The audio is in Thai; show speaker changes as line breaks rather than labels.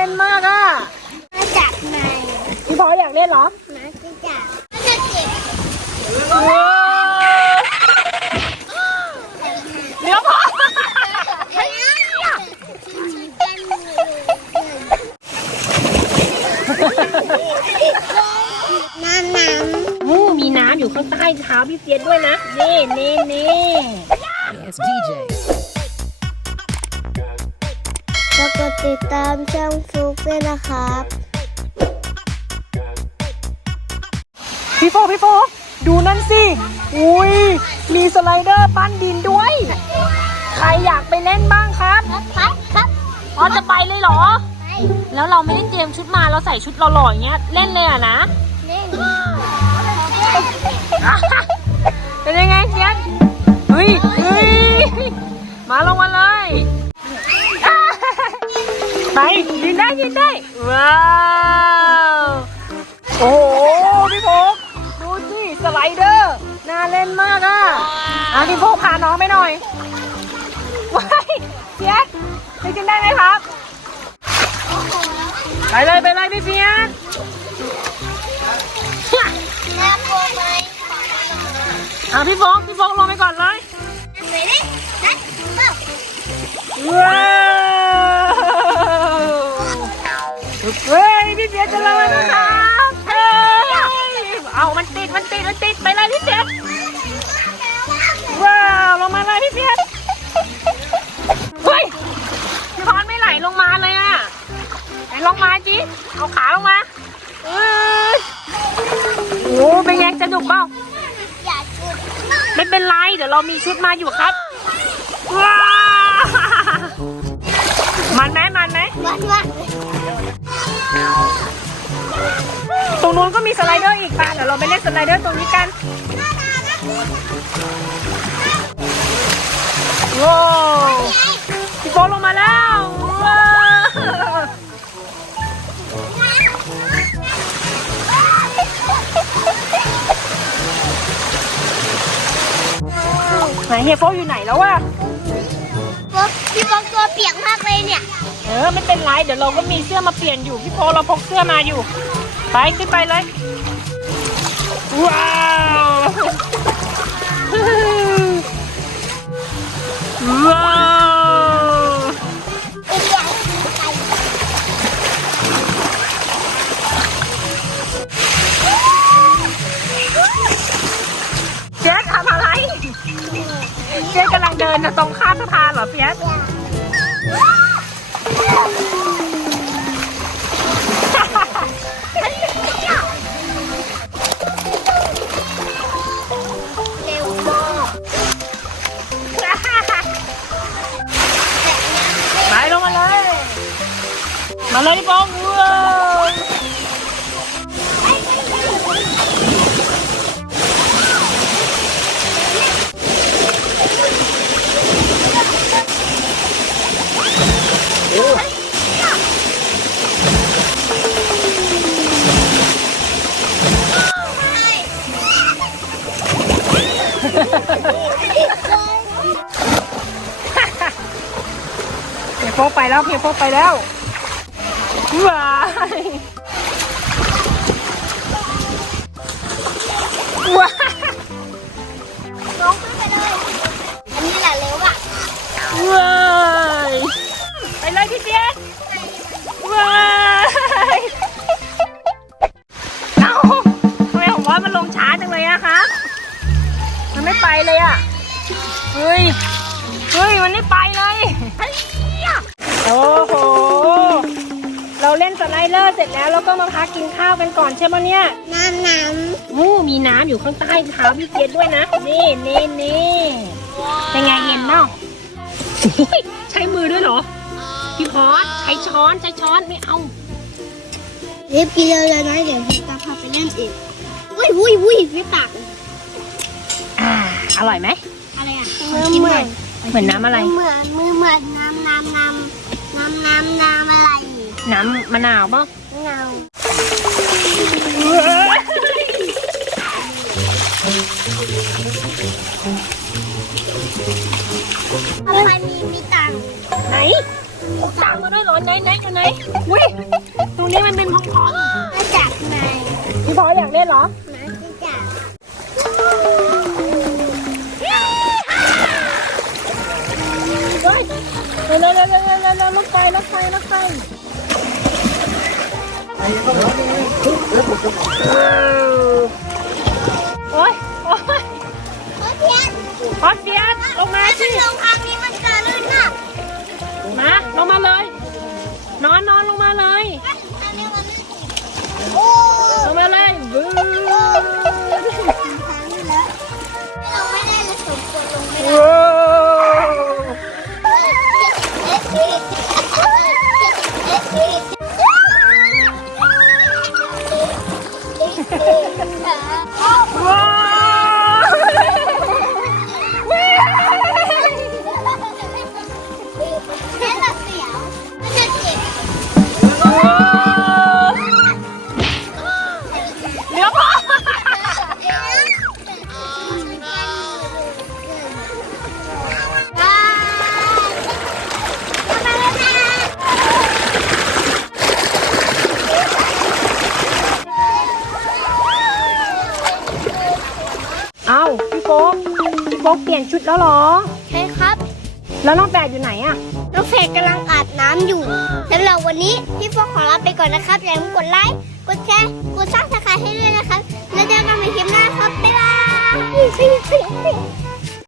ล่นมากอะ
มาจากไหน
พี่พออยากเล่นเหรอ
มาจากมาจากเก็บ
ว้าวเดี๋ยวพอ
น้ำน้
มูมีน้ำอยู่ข้างใต้เท้าพี่เฟียสด้วยนะ นี่นี่นี่
Yes, DJ.
ติดตามช่องฟลุกด้วยนะครับ
พี่โฟพี่โฟดูนั่นสิ อุ้ย มีสไลเดอร์ปั้นดินด้วย ใครอยากไปเล่นบ้างครับ
ครับครับ
อ๋อจะไปเลยเหรอ
ไป
แล้วเราไม่ได้เตรียมชุดมา เราใส่ชุดหล่อๆอย่างเงี้ย เล่นเลยอะนะ
เล่น
เป็นยังไงเฟียสเฮ้ยเฮ้ย มาลงมาเลย ไปยืนได้ยืนได้ ว้าว โอ้โห พี่โพกดูสิสไลเดอร์น่าเล่นมากอะอะพี่โพกพาน้องไปหน่อยว้ายเฟียสไปกินได้ไหมครับ ไปเลยไปเลยพี่เฟียส
น่ากลัวไหม
อะพี่โฟกพี่โฟกลงไปก่อนเลย
ไปดินัดเข้า
ว้า เอาขาลงมาเอ้ยโอ้เป็นไงสนุกเปล่า
อย่าชุด
ไม่เป็นไร เดี๋ยวเรามีชุดมาอยู่ครับว้าวมันไหมมันไหม
วันวัน
ตรงนู้นก็มีสไลเดอร์อีกป่ะเดี๋ยวเราไปเล่นสไลเดอร์ตรงนี้กันว้าว เฮียโฟอยู่ไหนแล้ววะ
ฟลุกพี่ฟลุกตัวเปียกมากเลยเนี่ย
เออไม่เป็นไรเดี๋ยวเราก็มีเสื้อมาเปลี่ยนอยู่พี่โฟเราพกเสื้อมาอยู่ ไปขึ้นไปเลย ว้าวว้ นนะตรงข้ามสะพานเหรอเฟียส
เร็วมาก
ไปลงมาเลย มาเลยพี่ปองว้า เพียโฟไปแล้วเพียโฟไปแล้วว้ายว้าย
น้องขึ้นไปเลย อันนี้แหละเร็วอะ
ว้า เลยอะเฮ้ย เฮ้ย มันไม่ไปเลยเฮ้ยโอ้โห เราเล่นสไลเดอร์เสร็จแล้วเราก็มาพักกินข้าวกันก่อนใช่ไหมเนี่ย
น้ำน้
มูมีน้ำอยู่ข้างใต้เท้าพี่เจี๊ยบด้วยนะ นี่นี่นี่เป็นไงเย็นเนาะอุ๊ยใช้มือด้วยเหรอ พี่พอสใช้ช้อนใช้ช้อนไม่เอาำ
รีบกินเร็วๆนะเดี๋ยวพี่ตาพาไปเล่นอีกวุ้ยวุ้ยวุ้ยพี่ตัก
อ่า อร่อยไหม
อะไรอะ
กินหน่อยเหมือนน้ำอะไร
เหมือนมือเหมือนน้ำน้ำน้ำน้ำน้ำน้ำอะไร
น้ำมะนาวป่ะ
เงาทำไมมีมีตังค์
ไหนตามมาด้วยเหรอไหนไหนอยู่ไหนอุ้ยตรงนี้มันเป็นพองพอง
มาจากไหน
ๆพี่พออยากเล่นเหรอ
มาจาก
ร็วเร็วเร็วเร็วเร็วเร็วรถไฟรถไฟรถไฟโอ้ยโอ้ย
โอ้เทียน
ลงมาสิ
ลงทางนี้มันจะลื่นมาก
มาลงมาเลย นอนนอนลงมาเลย
ล
งมาเลย 诶呀好 พี่โฟกเปลี่ยนชุดแล้วเหรอ
ใช่ครับ
แล้วน้องแปดอยู่ไหนอะ
น้องเฟกกำลังอาบน้ำอยู่สำหรับวันนี้พี่ฟอกขอลาไปก่อนนะครับ อย่าลืมกดไลค์ กดแชร์ กดซับสไครต์ให้ด้วยนะครับ แล้วเจอกันใหม่คลิปหน้าครับ บ๊ายบาย